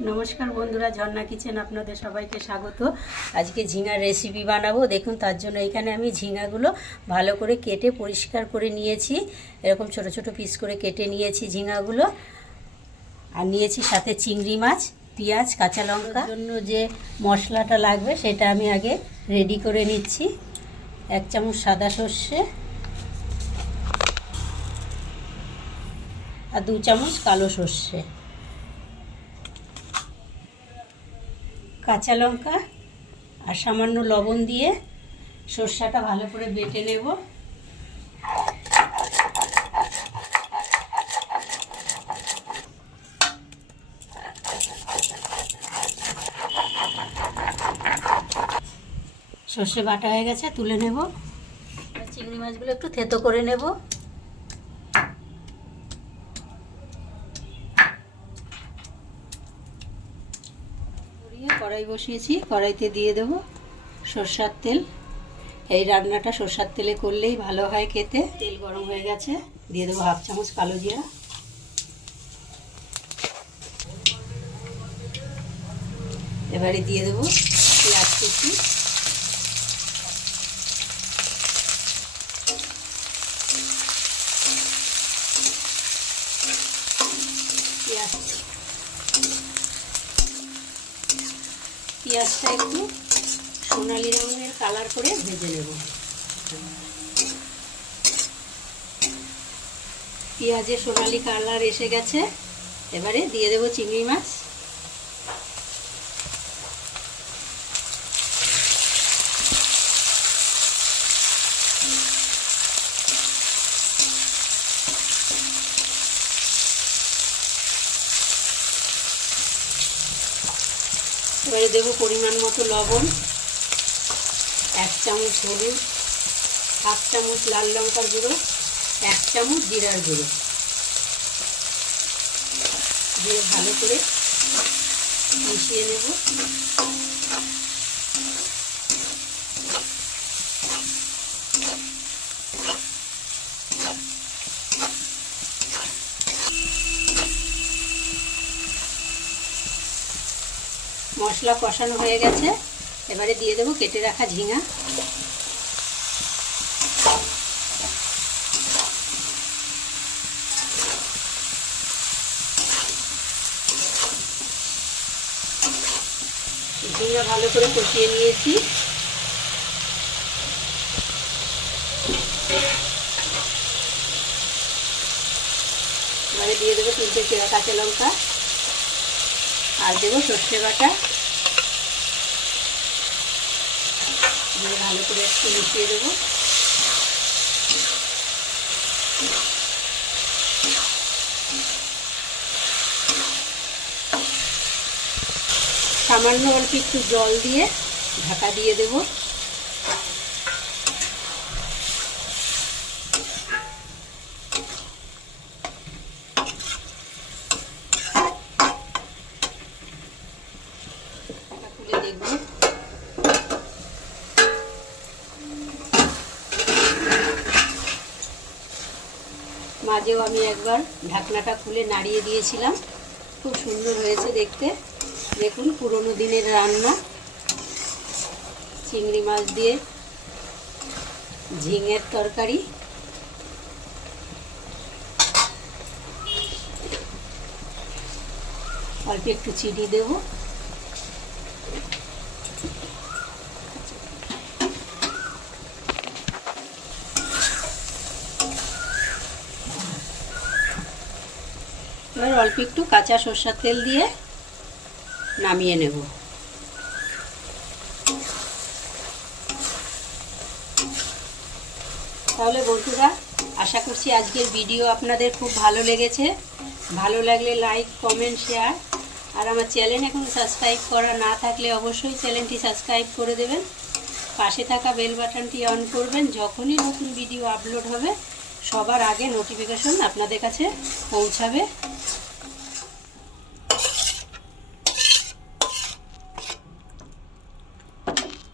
নমস্কার বন্ধুরা, ঝর্ণা কিচেন আপনাদের সবাইকে স্বাগত। আজকে ঝিঙার রেসিপি বানাবো। দেখুন, তার জন্য এখানে আমি ঝিঙাগুলো ভালো করে কেটে পরিষ্কার করে নিয়েছি। এরকম ছোট ছোট পিস করে কেটে নিয়েছি ঝিঙাগুলো। আর নিয়েছি সাথে চিংড়ি মাছ, পেঁয়াজ, কাঁচা লঙ্কা। জন্য যে মশলাটা লাগবে সেটা আমি আগে রেডি করে নিচ্ছি। 1 চামচ সাদা সর্ষে আর 2 চামচ কালো সর্ষে, কাঁচা লঙ্কা আর সামান্য লবণ দিয়ে সর্ষেটা ভালো করে বেটে নেব। সর্ষে বাটা হয়ে গেছে, তুলে নেব। চিংড়ি মাছগুলো একটু থেতো করে নেব। কড়াই বসিয়েছি, কড়াইতে দিয়ে দেব সরষের তেল। এই রান্নাটা সরষের তেলে করলেই ভালো হয় খেতে। তেল গরম হয়ে গেছে, দিয়ে দেবো 1/2 চামচ কালো জিরা। এবারে দিয়ে দেবো পেঁয়াজ কুচি, পেঁয়াজটা একটু সোনালি রঙের কালার করে ভেজে নেব। পেঁয়াজের সোনালি কালার এসে গেছে, এবারে দিয়ে দেব চিংড়ি মাছ। এবারে দেব পরিমাণ মতো লবণ, 1 চামচ হলুদ, 1/2 চামচ লাল লঙ্কার গুঁড়ো, 1 চামচ জিরার গুঁড়ো দিয়ে ভালো করে মিশিয়ে নেব। মশলা কষানো হয়ে গেছে, এবারে দিয়ে দেবো কেটে রাখা ঝিঙা। ঝিঙা ভালো করে কষিয়ে নিয়েছি। এবারে দিয়ে দেবো 3টে চেরা কাঁচা লঙ্কা আর দেবো সর্ষে বাটা। দিয়ে ভালো করে একটু মিশিয়ে দেবো। সামান্য অল্প একটু জল দিয়ে ঢাকা দিয়ে দেবো। খুলে দেখব, মাঝেও আমি একবার ঢাকনাটা খুলে নাড়িয়ে দিয়েছিলাম। খুব সুন্দর হয়েছে দেখতে। দেখুন, পুরনো দিনের রান্না, চিংড়ি মাছ দিয়ে ঝিঙের তরকারি। অল্প একটু চিনি দেব। এবার অল্প একটু কাঁচা সরষের তেল দিয়ে নামিয়ে নেব। তাহলে বন্ধুরা, আশা করছি আজকের ভিডিও আপনাদের খুব ভালো লেগেছে। ভালো লাগলে লাইক, কমেন্ট, শেয়ার। আর আমার চ্যানেল এখন সাবস্ক্রাইব করা না থাকলে অবশ্যই চ্যানেলটি সাবস্ক্রাইব করে দেবেন। পাশে থাকা বেল বাটনটি অন করবেন। যখনই নতুন ভিডিও আপলোড হবে সবার আগে নোটিফিকেশন আপনাদের কাছে পৌঁছাবে।